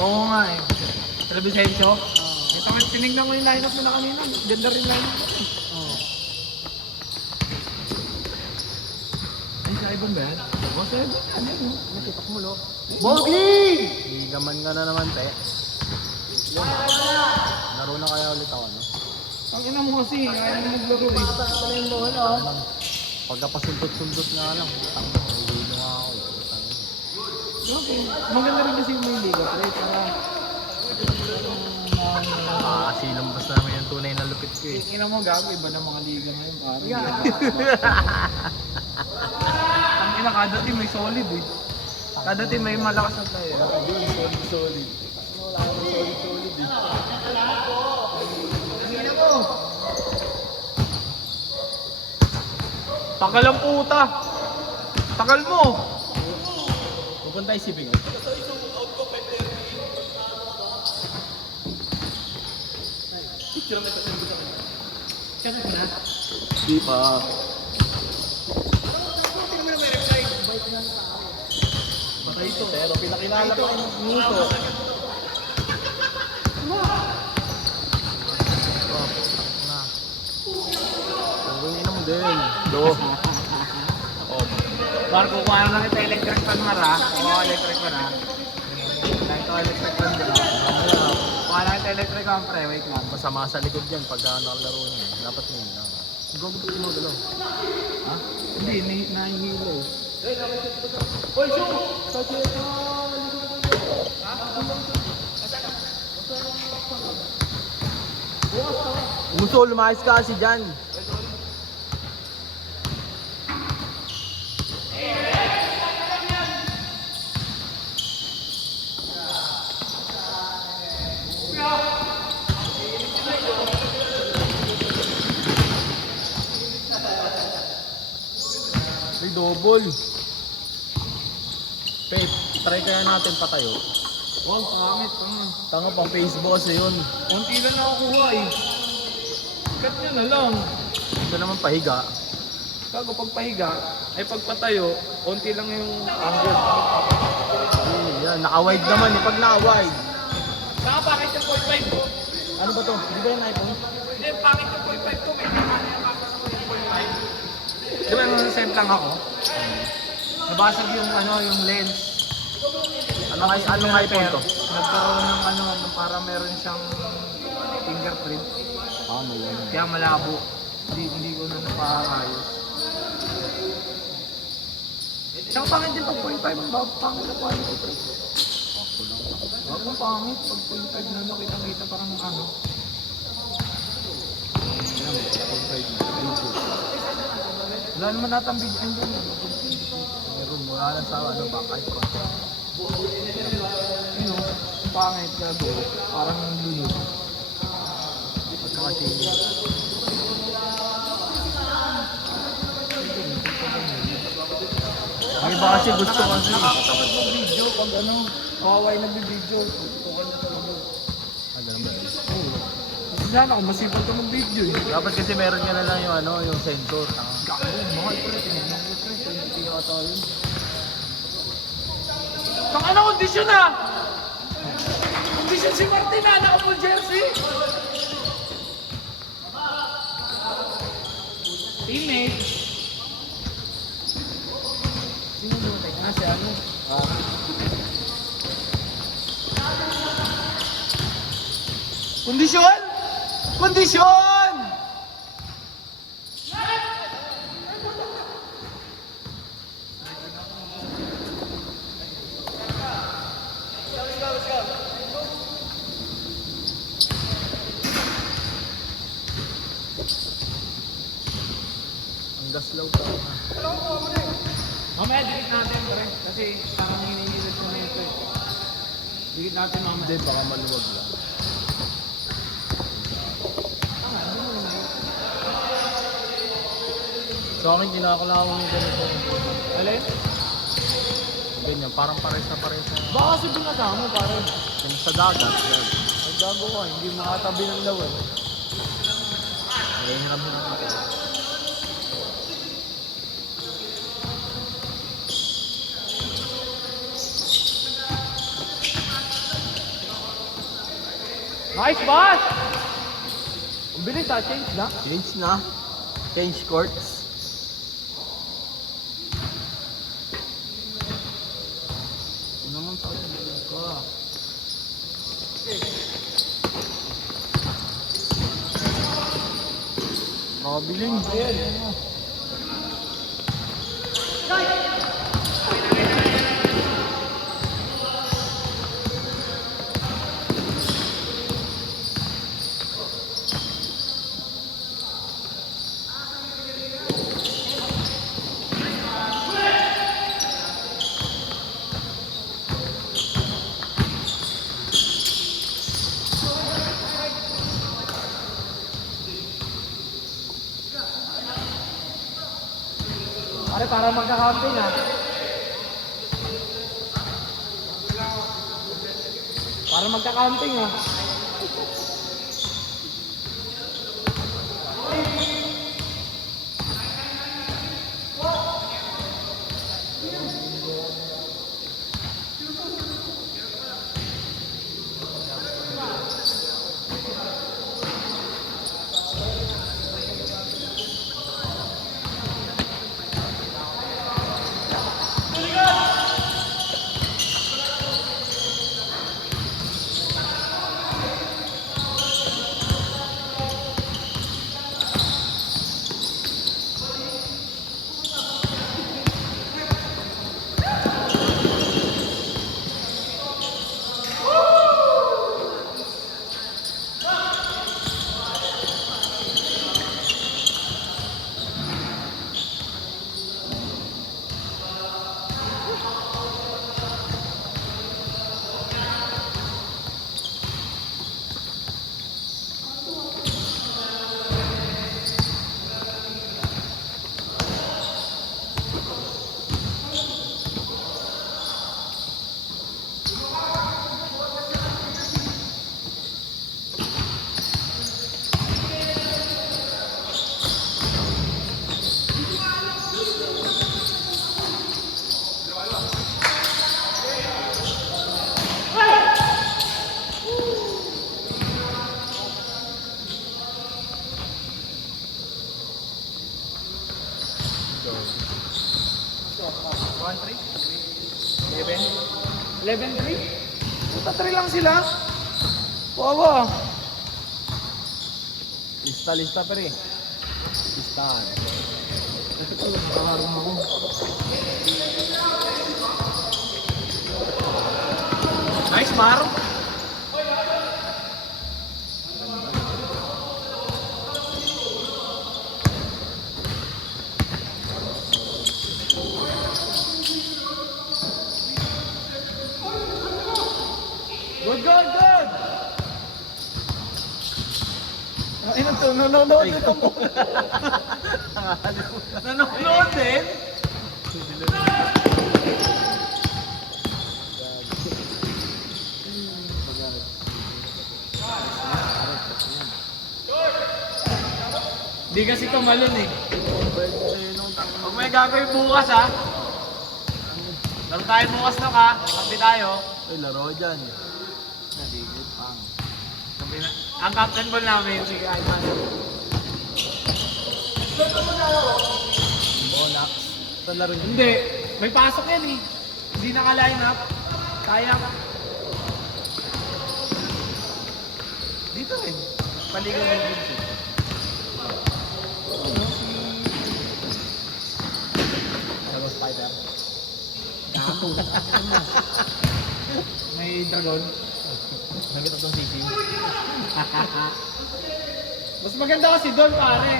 Oo nga eh. Televisencio? Ito nga, tinignan mo yung lineup mo na kanina. Ganda rin lineup mo. Oo. Ay, sa Ivan ba yan? Oo, sa Ivan. Ano yun? Nakipak mo, lo. Bogi! Ligaman ka na naman, te. Laro na kaya ulit ako, no? Ang ina mo kasi, ayaw mo maglaro eh. Pala yung bola, oh. Pagkapasundot-sundot nga lang, putang mo, ulo nga ako. Putang mo. Okay. Maganda rin kasi may liga, pre. Para... Silambas namin yung tunay na lupit ko eh. Ina mo, gago. Iba na mga liga ngayon. Parang ang ina, kada team may solid eh. Kada team may malakas na player. Solid. Wala akong solid eh. Takal ang puta! Takal mo! Pupunta isipin ko. Di pa. Patay ito. Pero pinakilala ko yung Muso. Tungguin mo din. Do. Oh. Marco, kung ano lang ito electric fan mara. Oo, electric fan ha. Ito electric fan dito. Kung ano ito electric fan pre, wait lang. Masama sa likod yan pag nakalaro niya. Dapat mo yun lang. Gagawin mo dalaw. Ha? Hindi, nahihilo. Muso, lumayas ka kasi dyan. May double. Pep, try kaya natin patayo. Wow, pangit. Tanga pang face boss eh yun. Unti lang nakakuha eh. Cut nyo na lang. Ito naman pahiga. Bago pagpahiga, ay pagpatayo, unti lang yung angle. Yan, naka-wide naman eh. Pag naka-wide. Saka bakit yung 0.5 ko? Ano ba to? Di ba yung iPhone? Hindi, bakit yung 0.5 ko? May naman yung kakasama yung 0.5. Di ba nung send lang ako? Nabasag yung yung lens. Anong iPhone to? Nagkaroon ng para meron siyang fingerprint. Ah, may yan. Kaya malabo. Hindi ko na napakayos. Saka pangit din pag 0.5 ang pangit na quality pre. Ako lang. Wag mo pangit pag 0.5 na nakita parang ano. Wala naman natang video ang doon. Meron, wala lang sa back icon. Ano, pangit na doon. Parang lunod. Pagka kasi ang iba kasi gusto kasi. Nakakatamad ng video pag kawaway nag-video. Ah, ganun ba yun? Kasi sana ako masipag ka mag-video eh. Dapat kasi meron ka na lang yung sensor. Gago, mahal pa rin. Tinignan ko pre, 20 ata yun. Kang ano kondisyon ah! Kondisyon si Martin ah, naka-full jersey! Teammate! Sino lumatay ka na si ano? Kondisyon! Kondisyon! Ang gaslaw pa. Mamaya dikit natin pre, kasi parang hinihilit ko na ito eh. Dikit natin mamaya. Hindi, baka maluwag lang. Sa akin, kinakalawang yung ganito. Alin? Ganyan, parang pares na. Baka kasi binata mo pare. Yan sa dagat. Yan. Naggago ka, hindi makatabi ng lawan. Ay, hiram-hiram ako. Nice pass! Ang bilis ha, change na. Change na. Change courts. Ano naman sa akin? Ko. Nakabiling. Ayan. Pare, para magka-camping ha. Para magka-camping ha. One, three? 11? 11-3? Puta, 3 lang sila. Wawa. Lista pa rin. Listahan. Ito ko lang, nakaharong ako. Nice, Mar. Good, good, good! Ay, nanonood din ako. Nanonood din? Di kasi tumalon eh. Huwag may gagawin bukas ha. Laro tayo bukas na ka. Kampi tayo. Ay, laro dyan. Naligid pang. Kampi na. Ang captain ball namin, si Ivan. Monax. Ito laro dyan. Hindi. May pasok yan eh. Hindi naka-line up. Sayang. Dito rin. Paligan ng dito. Laro spider. May dragon. Nakita itong sising. Mas maganda kasi doon pare.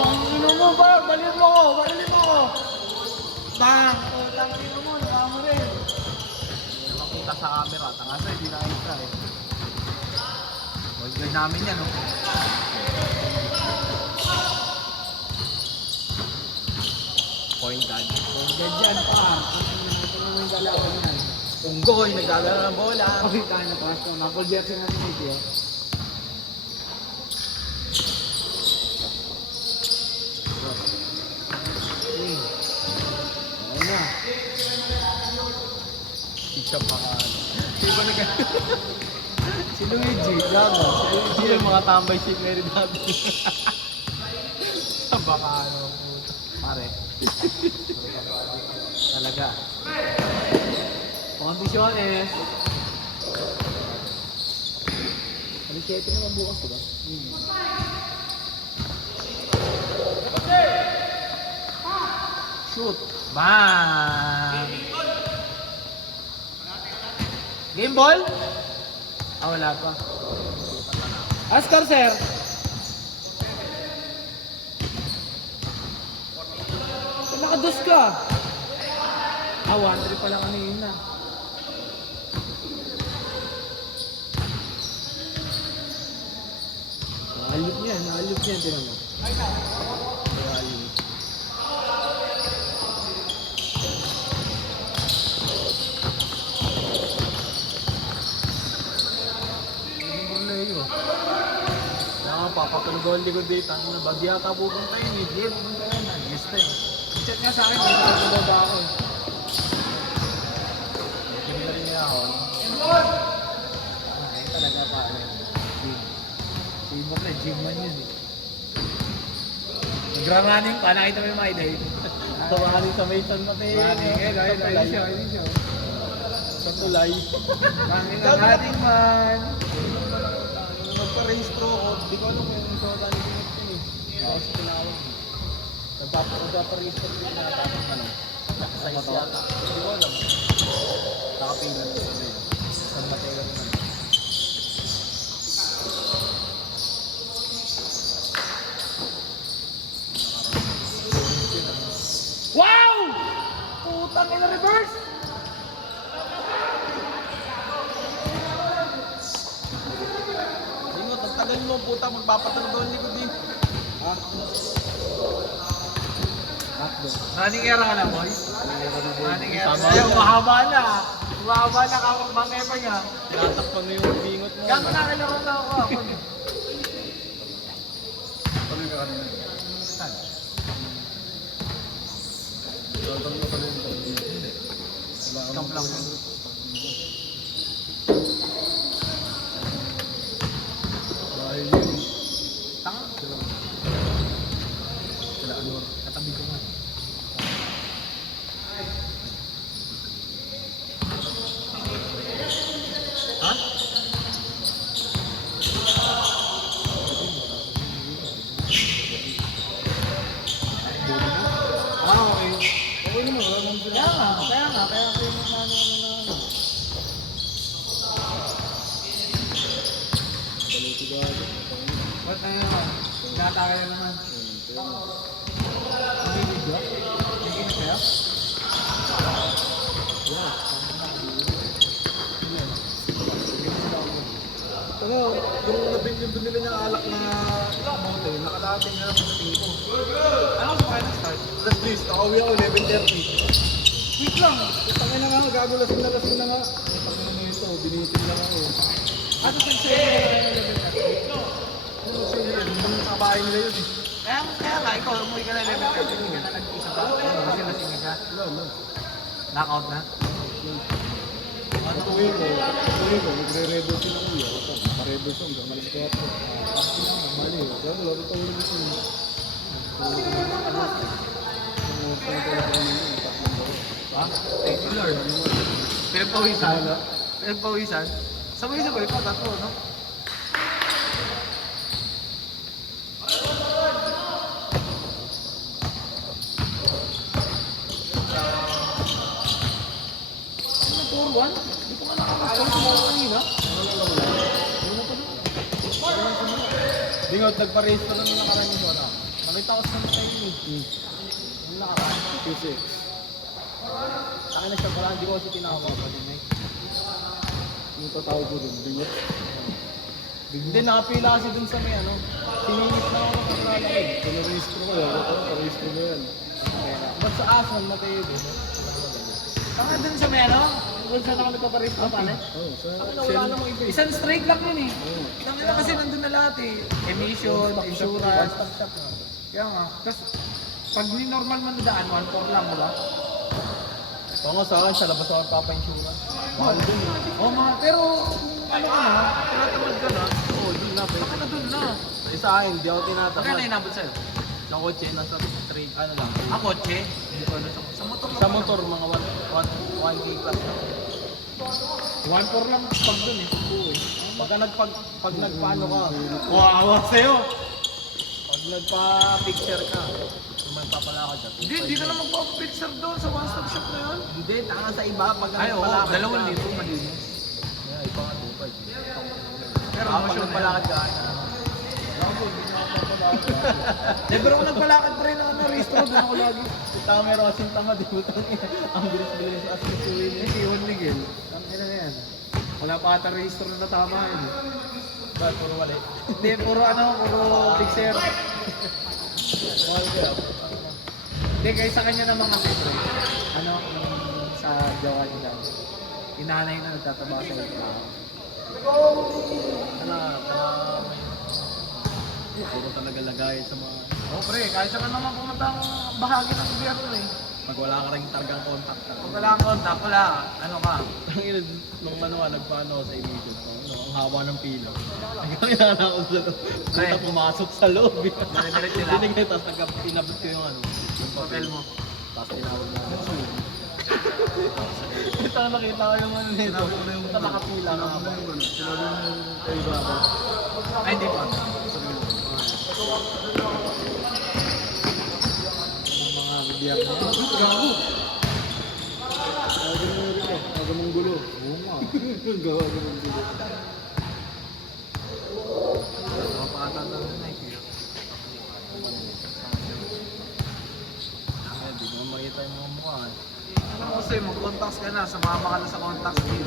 Tangino mo ba? Balin mo ko! Balin mo ko! Bang! Oh, tangino mo, nakama rin. Nakita sa camera. Tangasa, hindi nakita eh. Wag namin yan, oh. Point guard. Ganyan pa. Ito mo yung dalawa yan. Unggoy, nagdadala ng bola. Okay, tayo na pass ko. Napol jersey na si City, oh. Ayun na. Siya pa ka. Di ba nag... Si Luigi, yan mo. Si Luigi. Hindi yung mga tambay shit na rin natin. Baka ano. Pare. Talaga. Kondisyones. Alis 7 naman bukas, diba? Shoot. Bang! Game ball? Ah, wala pa. Oscar, sir. Nakados ka. Ah, 1-3 pala kanina. Naalip niya, tinan mo. Leo. Papatulog ang likod dito. Ang nabagya ka pupunta yun. Hindi, pupunta yun. Nag-guest eh. Chat nga sa akin, may natulog ako. Kinila rin niya ako. Ay, talaga pa. Gym. Si Mokle, gym man yun eh. Nagra-running pa, nakita mo yung mga idol. Tawahanin sa Mason Mateo. Running, ayun siya. Sa tulay. Running ang ating man. Nagpa-rehistro ako. Di ko alam yung sa dali ko nito eh. Ako sa tinawag. Nagpa-rehistro ko na tapos ano. Sa yata. Di ko alam. Nakapinggan ko na yun. San Mateo naman. Wow! Putang ina reverse! Hindi mo, tagtagal mo puta. Magpapatulog ang likod din. Ha? Hotdog. Running era ka na, boy. Running era. Tama. Ayaw, mahaba na. Mahaba na kapag epa niya. Tinatakpan mo yung bingot mo. Gago na kailangan na ako. Tuloy ka kanina. Saan? Tawag mo pa rin ito. Hindi. Camp lang. Ay, yun. Tanga. Sila ano, katabi ko nga. Ha? Ah, okay. Okay naman, wala naman sila. Kaya ako yung ano. Ba't na yun? Tinataka yun naman. Hindi video? Hindi kinis kayo? Ano, yung nabinyon doon nila ng alak na mountain, nakadating na sa tingin ko. Ano sa kayo na-start? Alas 10, nakauwi ako 11:30. Wait lang! Tangin na nga, gagulas ko na nga. Tangin na ito, binitin lang ako. Ano sa sa'yo? Ano sa inyo, yung sa bahay nila yun eh. Kaya nga, ikaw, umuwi ka na 11:30, hindi ka na nag-isa pa. Kasi lasing ka. Wala. Knockout na. Tuwi ko, nagre-rebel sila kuya. Naka-rebel siya, hanggang malis kaya po. Ako na, mali. Kaya wala, ito ulit ito. Ha? Thank you, Lord. Pinagpawisan? Sabay-sabay pa, tatlo, no? Ano, 4-1? Hindi ko nga nakakasal sa mga kanina. Di nga, nagpa-race pa lang yung nakaraan yung doon. Nakita ko sa mga tayo eh. Yung nakaraan, 2-6. Taka na siya pala, hindi ko kasi tinawag pa din eh. Yung tatawag ko din, bigot. Hindi, nakapila kasi dun sa may ano. Siningit na ako ng paglalaki. Pinarehistro ko yun, parehistro mo yan. Ba't sa asan na tayo din? Tanga dun sa may ano? Kung saan ako nagpaparesto na pala? Oo, sa Wala namang iba eh. Isang straight lang yun eh. Tangina kasi nandun na lahat eh. Emission, insurance. Kaya nga. Tapos, pag ni normal man na daan, 1-4 lang, diba? Oo nga sa akin, sa labas ako nagpapa-insurance. Mahal dun eh. Oo mga, pero ano ka na, tinatamad ka na. Oo, dun na. Baka na dun na. Eh sa akin, di ako Magkano tinatamad. inabot sa'yo? Sa kotse, nasa 3, ano lang. Ang kotse? Hindi ko alam sa motor. Sa motor, mga 1K plus na. 1-4 lang pag dun eh. Pag nagpaano ka, Wow, sa'yo! pag nagpa-picture ka, kung magpapalakad ka. Hindi ka na magpapapicture doon sa one-stop shop na yun. Hindi, tanga sa iba. Pag Ay, oo, nagpalakad 2,000 malinis. Yeah, iba nga 2,500. Pero Pag masyo na nagpalakad ka, Pero kung nagpalakad pa rin ng ano, restro, doon ako lagi. tanga meron kasing tanga, di mo tanga. Ang bilis-bilis as gustuin eh. Si Iwan Miguel, ang ina na yan. Wala pa ata restro na tama yun eh. Ba't puro mali? Hindi, puro ano, puro fixer. Mahal kaya. Hindi, kaya sa kanya naman kasi, bro. Ano, nung sa jawa niya, inanay na nagtataba sa ito. Ano, puro talaga lagay sa mga... Oo, pre, kahit saan ka naman pumunta ang bahagi ng gobyerno eh. Pag wala ka rin targang contact ka. Kung wala kang contact, wala. Ano ka? Ang ina, nung ano nga, nagpaano ako sa immediate ko, ano, ang haba ng pila. Nagkakilala ako sa loob. Punta pumasok sa loob. Dire-diretso lang. Tinignan, tapos pinabot ko yung ano, yung Papel mo. Tapos tinawag na ako. Ito nakita ko yung ano nito. Ito nakapila na ako. Sinabi yung iba ako. Ay, di pa. mga bibiyak na yan. Gago! Gago mong gulo. Oo nga. Gago mong gulo. Mapakatanda na eh. Hindi mo makita yung mga mukha. Ano kasi, mag-contacts ka na, sumama ka na sa contacts team.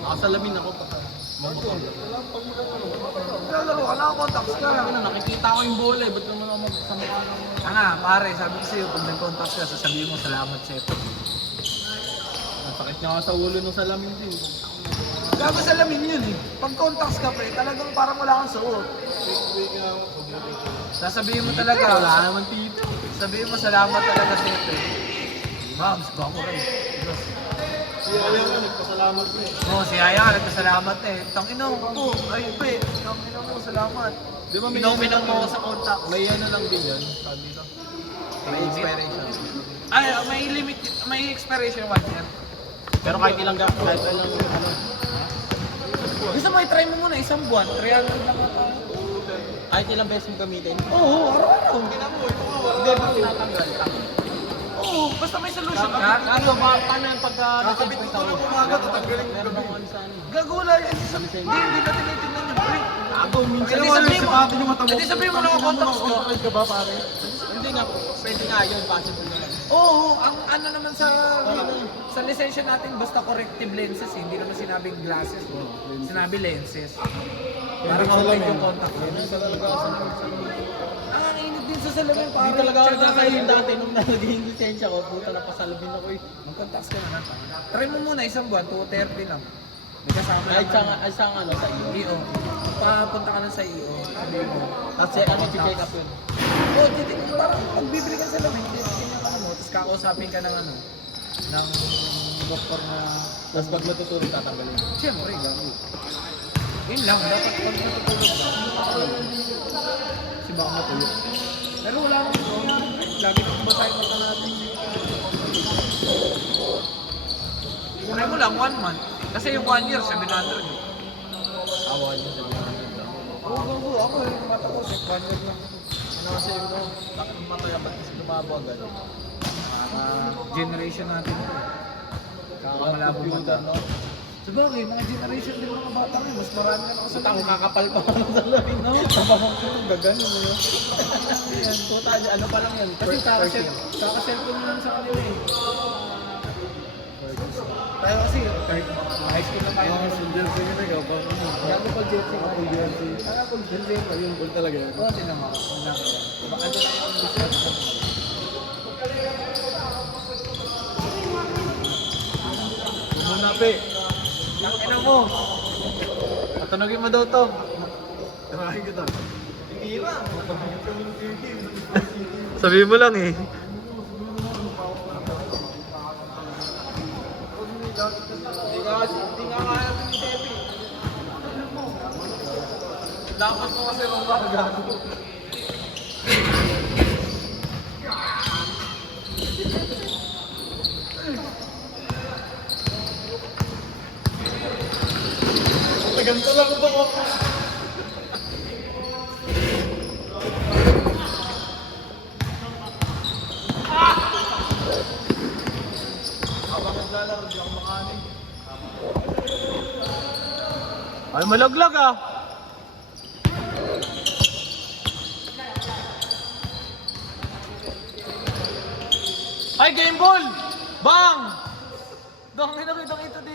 Nakasalamin ako pa. Mamotor. Lalaro ka na, contacts ka. Ano, nakikita ko yung bola eh. Ba't naman ako magsamukha ng... Nga, pare, sabi ko sa'yo, pag nag-contacts ka, sasabihin mo, salamat sa'yo. Sakit niya ako sa ulo nung salamin din. Gago salamin yun eh. Pag contacts ka, pre, talagang parang wala kang suot. Sasabihin mo talaga, Wala naman tito. sabihin mo, salamat talaga sa'yo, pre. Ma'am, bako rin. Si Aya nga, nagpasalamat ko eh. Oo, si Aya, nagpasalamat eh. Tangina mo, ay, pre, tangina mo, salamat. Di ba may Inom mo ako sa contacts. May ano lang din yan, sabi ko. May expiration. Ay, may limit, may expiration 1 year. Pero kahit ilang kahit ilang ano. Gusto mo i-try mo muna isang buwan, 300 lang ata. Kahit ilang beses mo gamitin. Oo, araw-araw. Hindi ba tinatanggal? Oo, basta may solution ka. Kaso ba, paano yung pagka nakabit mo na umaga, tatanggalin mo gabi. Gagawala yan. Hindi na tinitignan yung pre. Ako, minsan Hindi naman sabihin mo, sapatin yung mata mo. hindi sabihin mo na contacts ko. Contact ka ba, pare? Hindi nga, pwede nga yun, possible naman. Oo, ang ano naman sa lisensya natin, basta corrective lenses, eh. Hindi naman sinabing glasses. Sinabi lenses. Para ma-open yung contact. Ang init din sa salamin, pare. Hindi talaga ako Tsaka nagkakaroon dati nung naging lisensya ko, puta na pasalabin ako eh. mag-contacts ka na. Try mo muna isang buwan, 230 lang. May kasama Kahit lang. sa isang ano, sa iyo. EO. Papunta ka na sa EO. Sabi mo. Tapos ano, check up yun. Oo, titignan mo. Parang pagbibili ka sa lamin, titignan ka mo. Tapos kakausapin ka ng ano, ng doktor na... Tapos pag matutulog, tatanggalin. Siyempre, gano'n. Yun lang, dapat pag natutulog ka. Kasi baka matulog. Pero wala akong ito. Lagi na kumasahin mata natin. Try mo lang, 1 month. Kasi yung 1 year, 700. Awa niyo sa mga lang. Oo, ako yung mata ko, 1 year lang. Ano kasi yung mata yan, ba't kasi lumabo agad? Generation natin. Kakamalabo Computer, mata. no? Sabagay, mga generation din mga bata ngayon, mas marami na ako sa Puta, kung kakapal pa ako sa lamin, no? Sabahang ko, gagano mo yun. Yan, puta, ano pa lang yan? Kasi First year. kaka-cellphone lang sa kanila eh. Tayo kasi, high school na tayo. jersey ka na, gawa pa. Gago pag jersey ko. Full jersey. Full jersey. Ayun, full talaga yan. Oo, tinama ko. Baka doon lang yung gusto. Kape. Ang ina mo. Patunogin mo daw to. Tarahin kita. Sabihin mo lang eh. Hindi nga kaya ito ni Debbie. Dapat mo kasi mong gago. Ganito lang ito ko. Habang naglalaro, di ako makanin. Ay, malaglag ah. Ay, game ball! Bang! Dong, nakita dito.